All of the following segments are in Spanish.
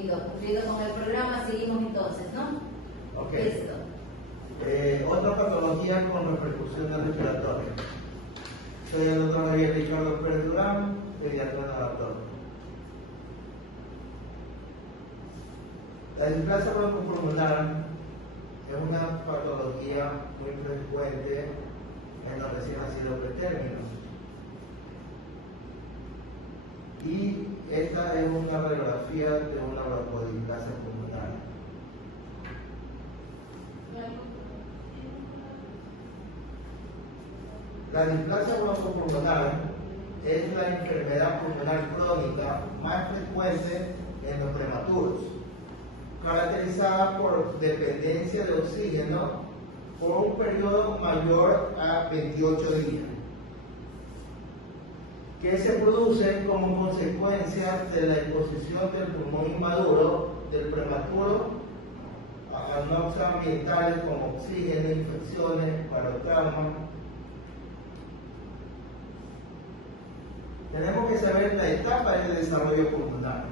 cumplido. Cumplido con el programa, seguimos entonces, ¿no? Ok. Listo. Otra patología con repercusiones respiratorias. Soy el doctor Javier Ricardo Pérez Durán, pediatra neonatólogo. La displasia broncopulmonar es una patología muy frecuente en los recién nacidos pretérminos. Y esta es una radiografía de una broncolidisplasia pulmonar. La displasia broncopulmonar es la enfermedad pulmonar crónica más frecuente en los prematuros, caracterizada por dependencia de oxígeno por un periodo mayor a 28 días, que se produce como consecuencia de la exposición del pulmón inmaduro del prematuro a noxias ambientales como oxígeno, infecciones, parotrauma. Tenemos que saber la etapa del desarrollo pulmonar.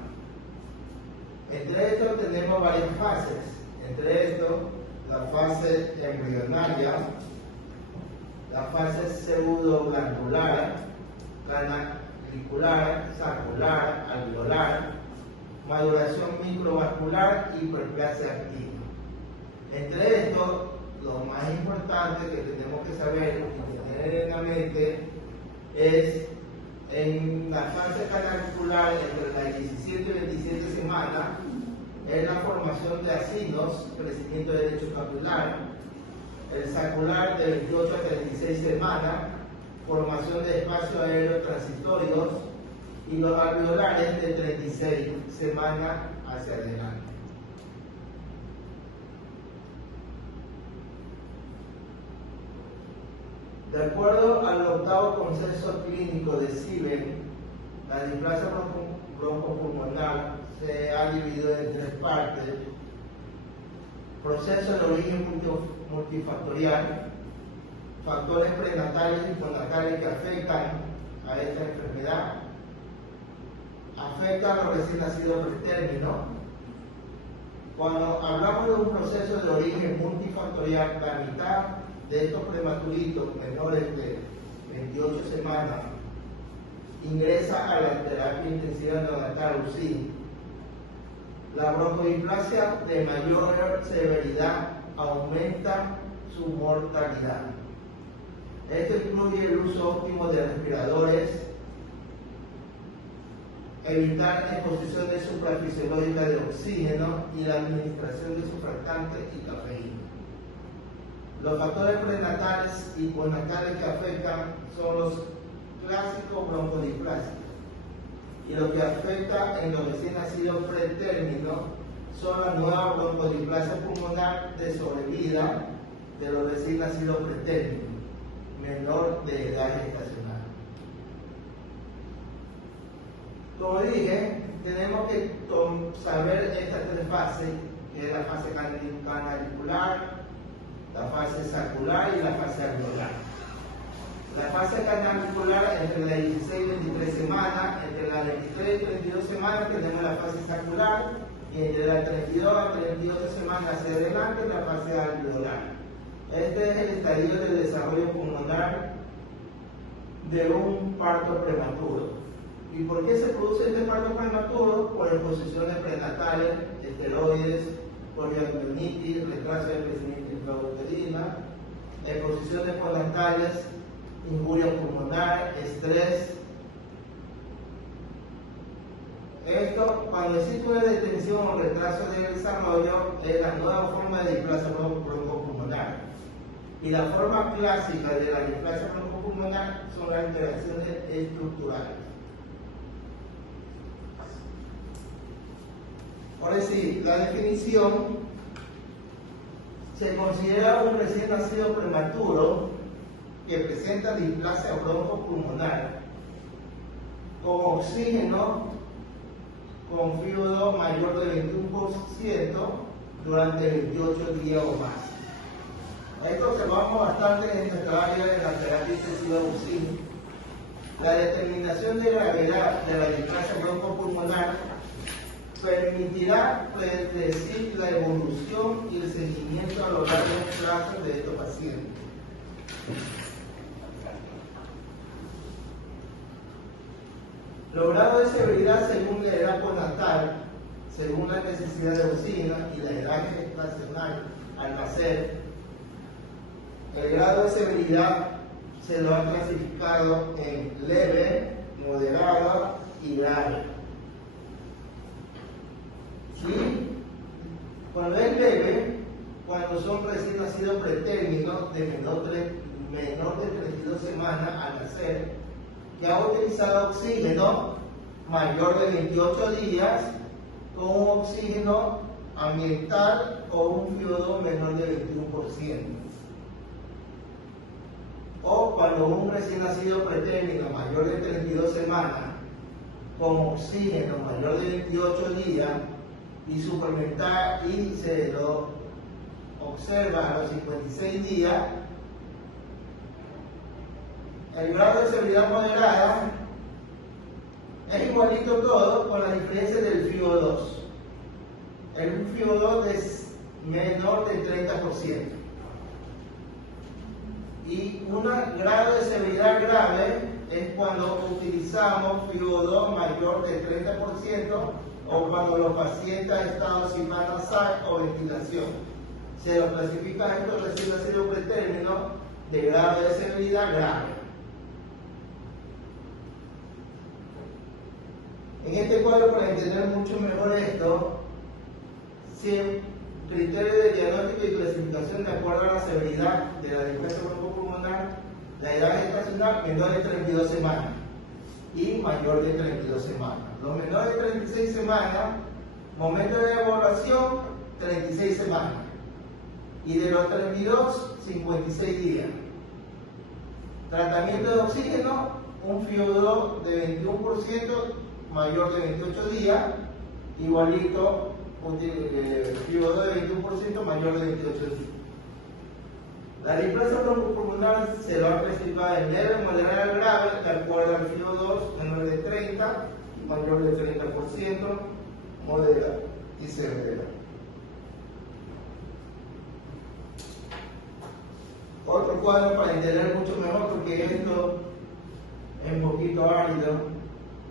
Entre estos tenemos varias fases. Entre estos, la fase embrionaria, la fase pseudoglandular, granicular, sacular, alveolar, maduración microvascular y hiperplasia activa. Entre estos, lo más importante que tenemos que saber y tener en la mente es en la fase canalicular entre las 17 y 27 semanas es la formación de acinos, crecimiento de lecho capilar, el sacular de 28 a 36 semanas, formación de espacios aéreos transitorios y los alveolares de 36 semanas hacia adelante. De acuerdo al octavo consenso clínico de Sieben, la displasia broncopulmonar se ha dividido en tres partes: proceso de origen multifactorial, factores prenatales y postnatales que afectan a esta enfermedad, afecta a los recién nacidos pretérminos. Cuando hablamos de un proceso de origen multifactorial, la mitad de estos prematuritos menores de 28 semanas ingresa a la terapia intensiva neonatal UCI. La broncolidisplasia de mayor severidad aumenta su mortalidad. Esto incluye el uso óptimo de respiradores, evitar la exposición de suprafisiológica de oxígeno y la administración de surfactantes y cafeína. Los factores prenatales y postnatales que afectan son los clásicos broncolidisplásicos, y lo que afecta en los recién nacidos pretérminos son la nueva broncolidisplasia pulmonar de sobrevida de los recién nacidos pretérminos menor de edad gestacional. Como dije, tenemos que saber estas tres fases, que es la fase canalicular, la fase sacular y la fase alveolar. La fase canalicular entre las 16 y 23 semanas, entre las 23 y 32 semanas tenemos la fase sacular, y entre las 32 a 38 semanas hacia adelante la fase alveolar. Este es el estadio de desarrollo pulmonar de un parto prematuro. ¿Y por qué se produce este parto prematuro? Por exposiciones prenatales, esteroides, poliomielitis, retraso de crecimiento intrauterina, exposiciones postnatales, injuria pulmonar, estrés. Esto, cuando existe una detención o retraso del desarrollo, es la nueva forma de displasia broncopulmonar. Y la forma clásica de la displasia broncopulmonar son las alteraciones estructurales. Ahora sí, la definición: se considera un recién nacido prematuro que presenta displasia broncopulmonar con oxígeno con fluido mayor de 21% durante 28 días o más. Esto observamos bastante en nuestra área de la terapia intensiva UCI. La determinación de gravedad de la displasia broncopulmonar permitirá predecir la evolución y el seguimiento a lo largo de plazo de estos pacientes. Los grados de severidad según la edad postnatal, según la necesidad de oxígeno y la edad gestacional al nacer. El grado de severidad se lo ha clasificado en leve, moderado y grave. ¿Sí? Cuando es leve, cuando son recién nacidos pretérminos de menor de 32 semanas al nacer, que ha utilizado oxígeno mayor de 28 días con un oxígeno ambiental o un FiO2 menor de 21%. O cuando un recién nacido pretérmino mayor de 32 semanas con oxígeno mayor de 28 días y suplementar y se lo observa a los 56 días, el grado de severidad moderada es igualito todo con la diferencia del FiO2. El FiO2 es menor del 30%. Y un grado de severidad grave es cuando utilizamos FiO2 mayor del 30% o cuando los pacientes han estado sin nasal o ventilación. Se los clasifica a estos recién nacidos pretérminos de grado de severidad grave. En este cuadro, para entender mucho mejor esto, criterio de diagnóstico y clasificación de acuerdo a la severidad de la displasia broncopulmonar, la edad gestacional menor de 32 semanas y mayor de 32 semanas. Los menores de 36 semanas, momento de evaluación, 36 semanas. Y de los 32, 56 días. Tratamiento de oxígeno, un FiO2 de 21%, mayor de 28 días, igualito FiO2 de 21% mayor de 28 días. La displasia broncopulmonar se va a clasificar en leve, moderada y grave de acuerdo al FiO2 menor de 30, mayor de 30%, moderada y severa. Otro cuadro para entender mucho mejor, porque esto es un poquito árido.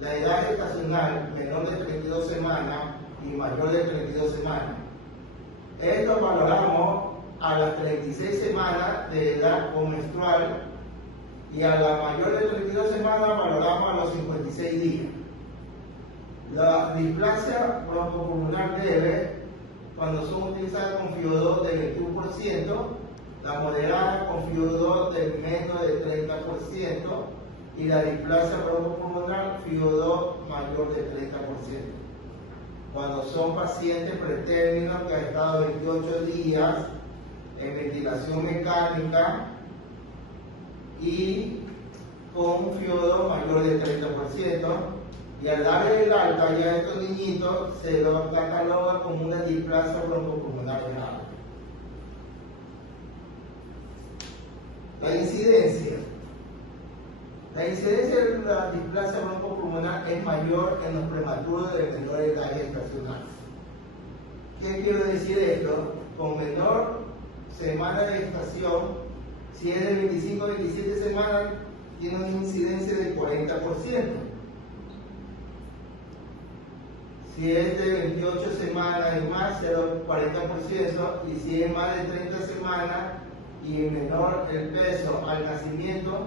La edad gestacional menor de 32 semanas y mayor de 32 semanas. Esto valoramos a las 36 semanas de edad menstrual y a la mayor de 32 semanas valoramos a los 56 días. La displasia broncopulmonar leve, cuando son utilizadas con FiO2 de 21%, la moderada con FiO2 de menos de 30%, y la displasia broncopulmonar FiO2 mayor de 30%. Cuando son pacientes pretérminos que han estado 28 días en ventilación mecánica y con un FiO2 mayor de 30%, y al darle el alta ya a estos niñitos se los cataloga como una displasia broncopulmonar grave. La incidencia. La incidencia de la displasia broncopulmonar es mayor en los prematuros de menor edad gestacional. ¿Qué quiero decir esto? Con menor semana de gestación, si es de 25 a 27 semanas, tiene una incidencia de 40%. Si es de 28 semanas y más, será 40%, y si es más de 30 semanas y menor el peso al nacimiento,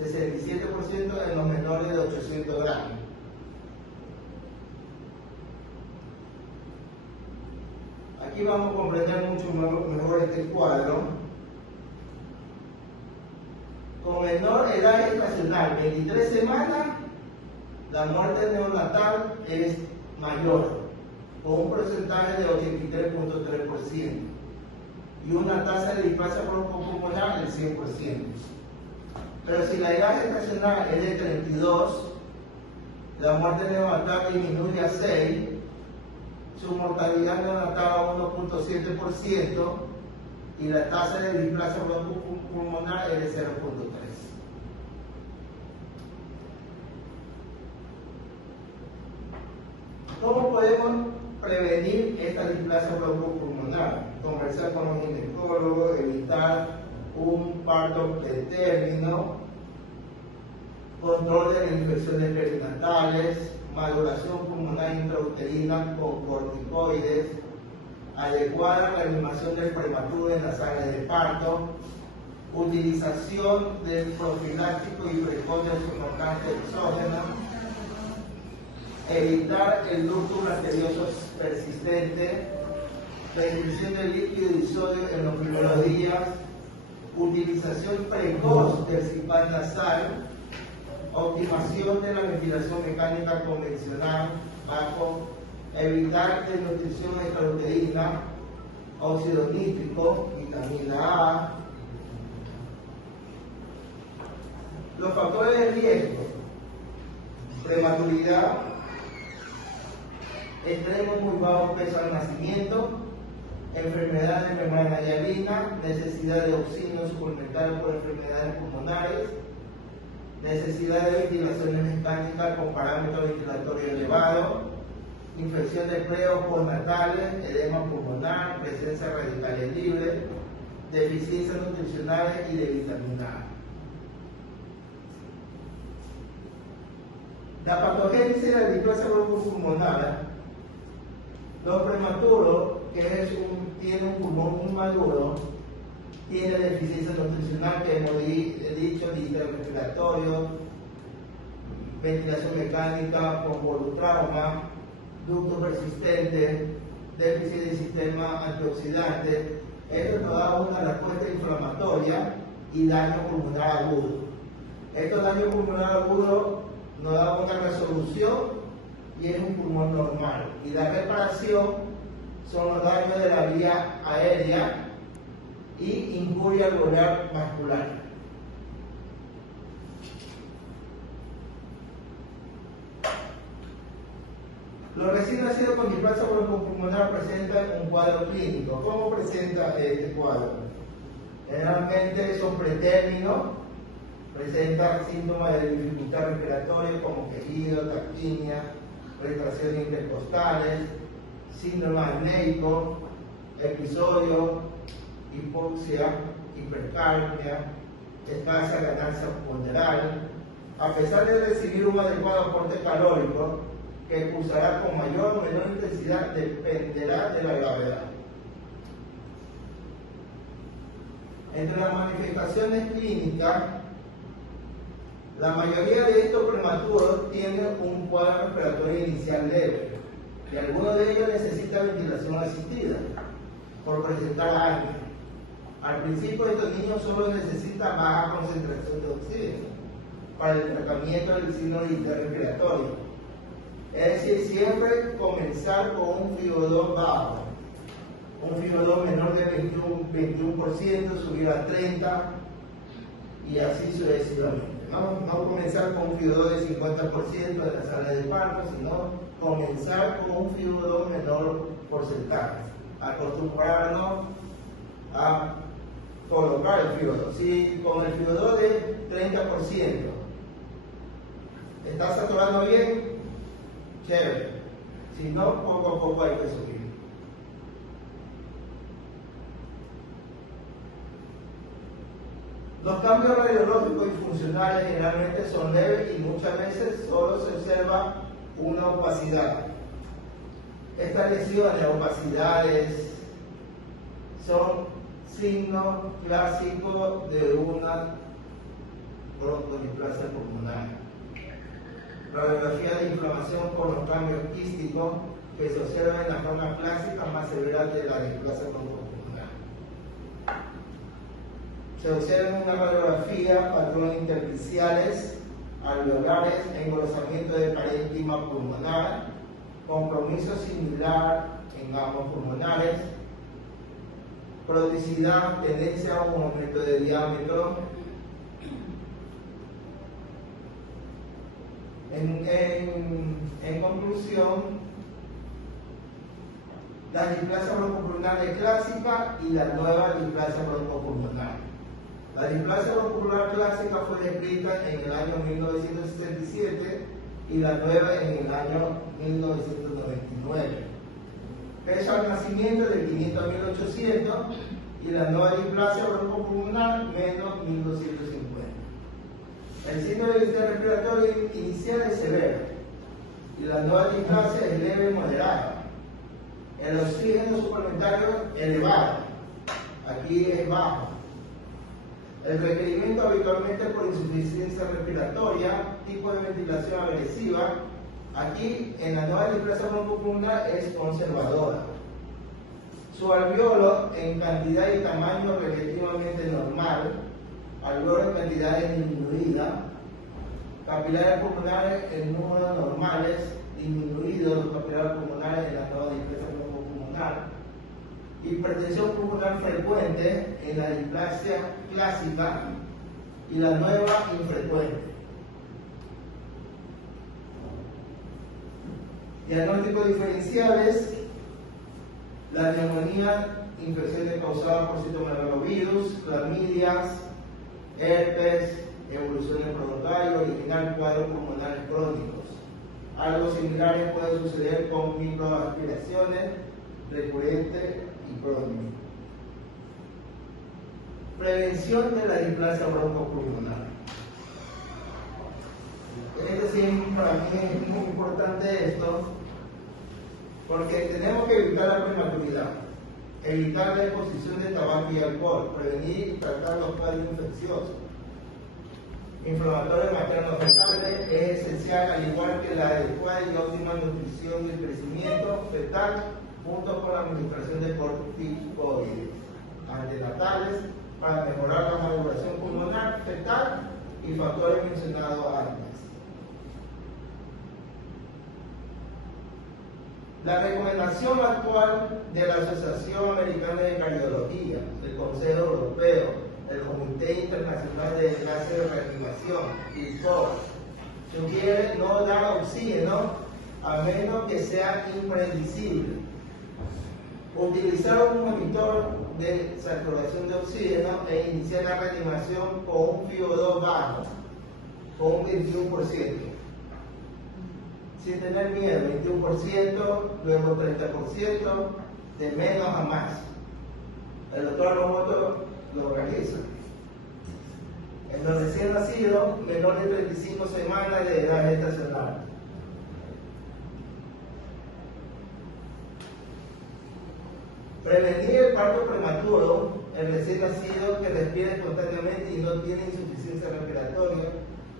67% en los menores de 800 gramos. Aquí vamos a comprender mucho mejor este cuadro. Con menor edad gestacional, 23 semanas, la muerte neonatal es mayor, con un porcentaje de 83.3% y una tasa de displasia broncopulmonar del 100%. Pero si la edad gestacional es de 32, la muerte neonatal disminuye a 6, su mortalidad neonatal a 1.7% y la tasa de displasia broncopulmonar es de 0.3. ¿Cómo podemos prevenir esta displasia broncopulmonar, conversar con los ginecólogos, evitar un parto pretérmino, control de las infecciones perinatales, maduración pulmonar intrauterina con corticoides, adecuada reanimación del prematuro en la sala de parto, utilización del profiláctico y precoz del surrogante exógeno, evitar el lúpulo arterioso persistente, restricción del líquido y sodio en los primeros días, utilización precoz del CPAP nasal, optimación de la ventilación mecánica convencional bajo, evitar desnutrición extrauterina, óxido nítrico, vitamina A. Los factores de riesgo: prematuridad, extremo muy bajo peso al nacimiento, enfermedad de membrana hialina, necesidad de oxígeno suplementario por enfermedades pulmonares, necesidad de ventilaciones mecánicas con parámetro ventilatorio elevado, infección de pleos postnatales, edema pulmonar, presencia de radicales libres, deficiencias nutricionales y de vitamina A. La patogénesis de la displasia broncopulmonar: los prematuros, que tiene un pulmón inmaduro, tiene deficiencia nutricional, que hemos dicho, distrés respiratorio, ventilación mecánica con polutrauma, ducto persistente, déficit del sistema antioxidante. Esto nos da una respuesta inflamatoria y daño pulmonar agudo. Estos daños pulmonar agudos nos da una resolución y es un pulmón normal. Y la reparación son los daños de la vía aérea y injuria alveolar vascular. Los recién nacidos con displasia broncopulmonar presentan un cuadro clínico. ¿Cómo presenta este cuadro? Generalmente son pretérminos, presentan síntomas de dificultad respiratoria como quejido, taquiña, retracciones intercostales, síndrome apneico, episodio, hipoxia, hipercapnia, escasa ganancia ponderal. A pesar de recibir un adecuado aporte calórico, que pulsará con mayor o menor intensidad, dependerá de la gravedad. Entre las manifestaciones clínicas, la mayoría de estos prematuros tienen un cuadro respiratorio inicial leve, y algunos de ellos necesitan ventilación asistida por presentar asma. Al principio, estos niños solo necesitan baja concentración de oxígeno para el tratamiento del signo de distrés respiratorio. Es decir, siempre comenzar con un FiO2 bajo, un FiO2 menor de 21%, subir a 30% y así sucesivamente. No comenzar con un FiO2 de 50% de la sala de parto, sino comenzar con un FiO2 menor porcentaje. Acostumbrarnos a colocar el FiO2. Si con el FiO2 de 30% está saturando bien, chévere. Si no, poco a poco hay que subir. Los cambios radiológicos y funcionales generalmente son leves y muchas veces solo se observa una opacidad. Estas lesiones, opacidades, son signos clásicos de una broncolipplasia pulmonar. Radiografía de inflamación con los cambios quísticos que se observa en la forma clásica más severa de la displasia broncopulmonar. Se observa en una radiografía patrones intersticiales, alveolares, engrosamiento de parénquima pulmonar, compromiso similar en ambos pulmonares, prodicidad, tendencia a un aumento de diámetro. En conclusión, la displasia broncopulmonar clásica y la nueva displasia broncopulmonar. La displasia broncopulmonar clásica fue descrita en el año 1967 y la nueva en el año 1999. Peso al nacimiento de 500 a 1800 y la nueva displasia broncopulmonar menos 1250. El síndrome de distrés respiratorio inicial es severo y la nueva displasia es leve y moderada. El oxígeno suplementario elevado, aquí es bajo. El requerimiento habitualmente por insuficiencia respiratoria, tipo de ventilación agresiva, aquí en la nueva displasia broncopulmonar es conservadora. Su alveolo en cantidad y tamaño relativamente normal, alveolo en cantidades disminuidas, capilares pulmonares en números normales, disminuidos los capilares pulmonares en la nueva displasia broncopulmonar. Hipertensión pulmonar frecuente en la displasia clásica y la nueva infrecuente. Diagnósticos diferenciales: la neumonía, infecciones causadas por citomegalovirus, clamidias, herpes, evolución del bronquial y original cuadros pulmonares crónicos. Algo similar puede suceder con microaspiraciones recurrentes y crónicas. Prevención de la displasia broncopulmonar. Para mí es muy importante esto, porque tenemos que evitar la prematuridad, evitar la exposición de tabaco y alcohol, prevenir y tratar los cuadros infecciosos. Inflamatorios materno-fetales es esencial, al igual que la adecuada y óptima nutrición y el crecimiento fetal, junto con la administración de corticoides antenatales para mejorar la maduración pulmonar fetal y factores mencionados antes. La recomendación actual de la Asociación Americana de Cardiología, del Consejo Europeo, el Comité Internacional de Enlace de Reanimación, ICOR, sugiere no dar oxígeno a menos que sea imprevisible. Utilizar un monitor de saturación de oxígeno e iniciar la reanimación con un FiO2 bajo, con un 21%. Sin tener miedo, 21%, luego 30%, de menos a más. El doctor Roboto lo organiza. En los recién nacidos, menor de 35 semanas de edad gestacional. Prevenir el parto prematuro, el recién nacido que respira espontáneamente y no tiene insuficiencia respiratoria.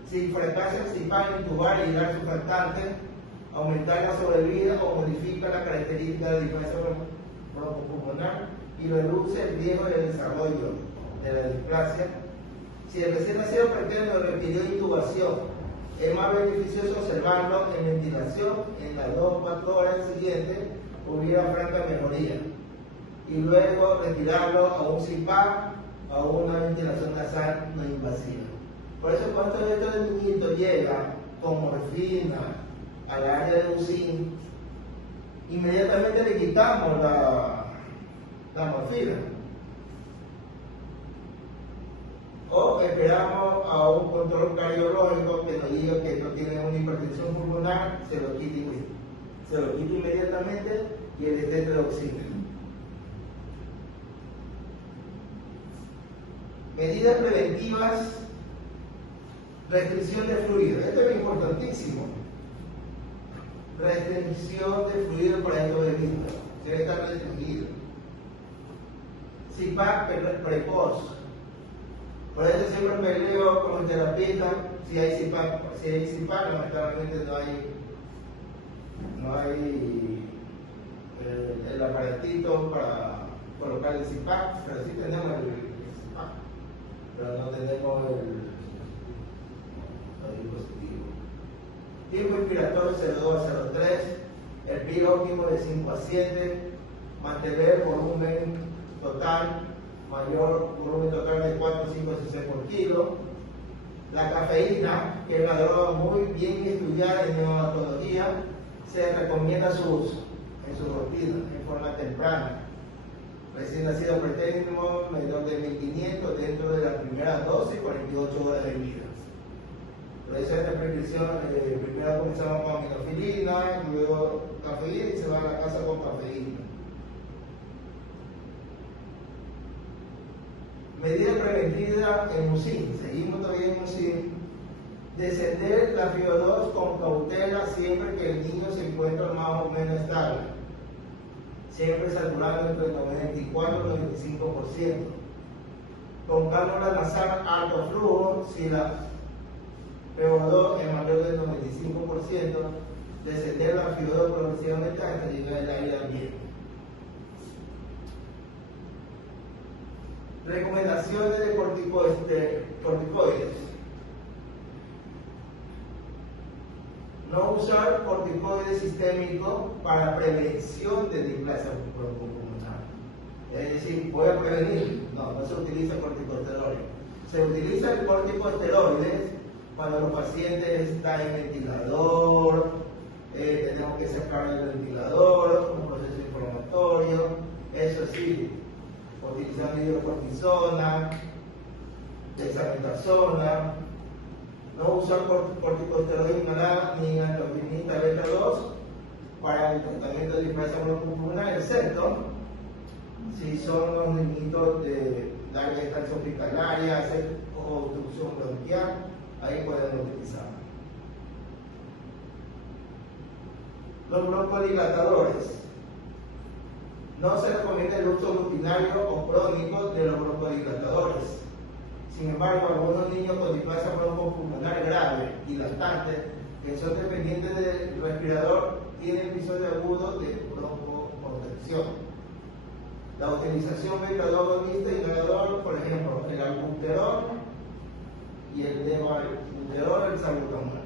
Si fracasa el CPAP, intubar y dar surfactante, aumentar la sobrevida o modifica la característica de la displasia broncopulmonar y reduce el riesgo del desarrollo de la displasia. Si el recién nacido pretende o requirió intubación, es más beneficioso observarlo en ventilación en las 2 o 4 horas siguientes, hubiera franca mejoría, y luego retirarlo a un CPAP, a una ventilación nasal no invasiva. Por eso cuando este niñito llega con morfina al área de UCI, inmediatamente le quitamos la morfina. O esperamos a un control cardiológico que nos diga que no tiene una hipertensión pulmonar, se lo quita inmediatamente y el estete de oxígeno. Medidas preventivas: restricción de fluido. Esto es importantísimo. Restricción de fluido para estos bebitos. Debe estar restringido. CPAP precoz. Por eso siempre peleo con los terapistas. Si hay CPAP, lamentablemente no hay el aparatito para colocar el CPAP, pero sí tenemos el CPAP, pero no tenemos el dispositivo. Tiempo inspiratorio 0,2 a 0,3, el PIB óptimo de 5 a 7, mantener volumen total, mayor volumen total de 4 o 5 cc por kilo. La cafeína, que es una droga muy bien estudiada en neonatología, se recomienda su uso en su rutina, en forma temprana. Recién nacido pretérito, menor de 1500 dentro de las primeras 12 y 48 horas de vida. Por eso esta prescripción, primero comenzamos con aminofilina, luego cafeína y se va a la casa con cafeína. Medida preventiva en UCI, seguimos todavía en UCI. Descender la FIO2 con cautela siempre que el niño se encuentra más o menos estable, siempre saturando entre el 94 y 95%. Con cánula nasal alto flujo, si la PO2 es mayor del 95%, descender la FIO2 progresivamente hasta llegar al aire ambiente. Recomendaciones de corticoides. No usar corticoides sistémicos para prevención de displasia broncocomunal. Es decir, voy a prevenir. No se utiliza corticosteroides. Se utiliza el corticosteroides cuando los pacientes están en ventilador, tenemos que sacar el ventilador, un proceso inflamatorio, eso sí, utilizando hidrocortisona, dexametasona. No usar corticosteroides inhalados ni angiotensina beta 2 para el tratamiento de displasia broncocomunal, excepto si son los niñitos de larga estancia hospitalaria, hacer obstrucción bronquial, ahí pueden utilizar. Los broncodilatadores. No se recomienda el uso rutinario o crónico de los broncodilatadores. Sin embargo, algunos niños con displasia broncopulmonar grave y lactantes, que son dependientes del respirador, tienen episodio agudo de broncoconstricción. La utilización beta-2 inhalador, por ejemplo, el albuterol y el levoalbuterol, el salbutamol.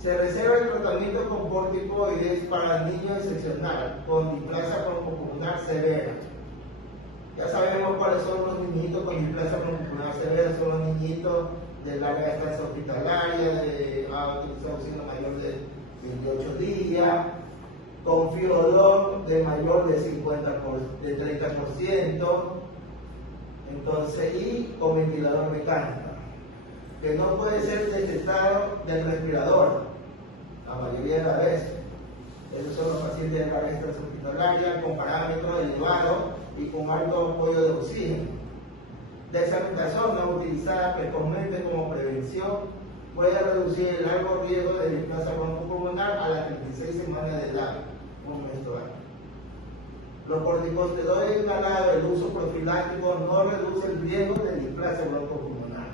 Se reserva el tratamiento con corticoides para niños excepcional con displasia broncopulmonar severa. Ya sabemos cuáles son los niñitos con displasia broncocomunal severa, son los niñitos de larga estancia hospitalaria, de oxígeno mayor de 28 días, con FIO2 de mayor de 30%, entonces, y con ventilador mecánico, que no puede ser detectado del respirador, la mayoría de las veces. Esos son los pacientes de larga estancia hospitalaria con parámetros elevados y con alto apoyo de oxígeno. Dexametasona utilizada precozmente como prevención puede reducir el alto riesgo de displasia broncopulmonar a las 36 semanas de edad menstrual. Los corticosteroides inhalados, el uso profiláctico no reduce el riesgo de displasia broncopulmonar.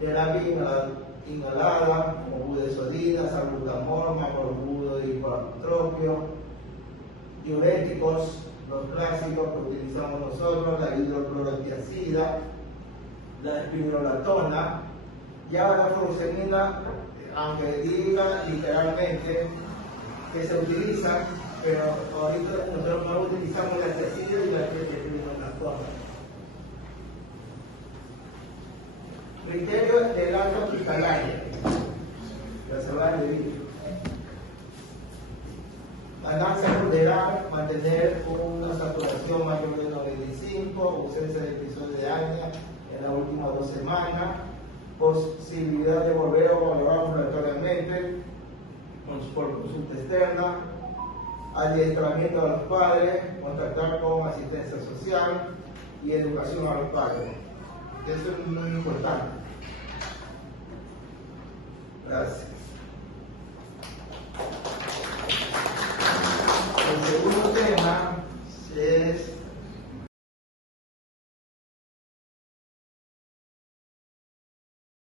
Terapia inhalada, como budesonida, salbutamol, macrolide de hipertropio, diuréticos, los clásicos que utilizamos nosotros, la hidroclorotiazida, la espironolactona, ya la furosemida, aunque diga literalmente que se utiliza, pero ahorita nosotros no utilizamos la tiazida y la espironolactona. Criterios del alto hospitalario. Ya se va a dividir. Ganancia moderada, mantener una saturación mayor de 95, ausencia de episodio de apnea en las últimas 2 semanas, posibilidad de volver a valorar ambulatoriamente por consulta externa, adiestramiento a los padres, contactar con asistencia social y educación a los padres. Eso es muy importante. Gracias. El segundo tema es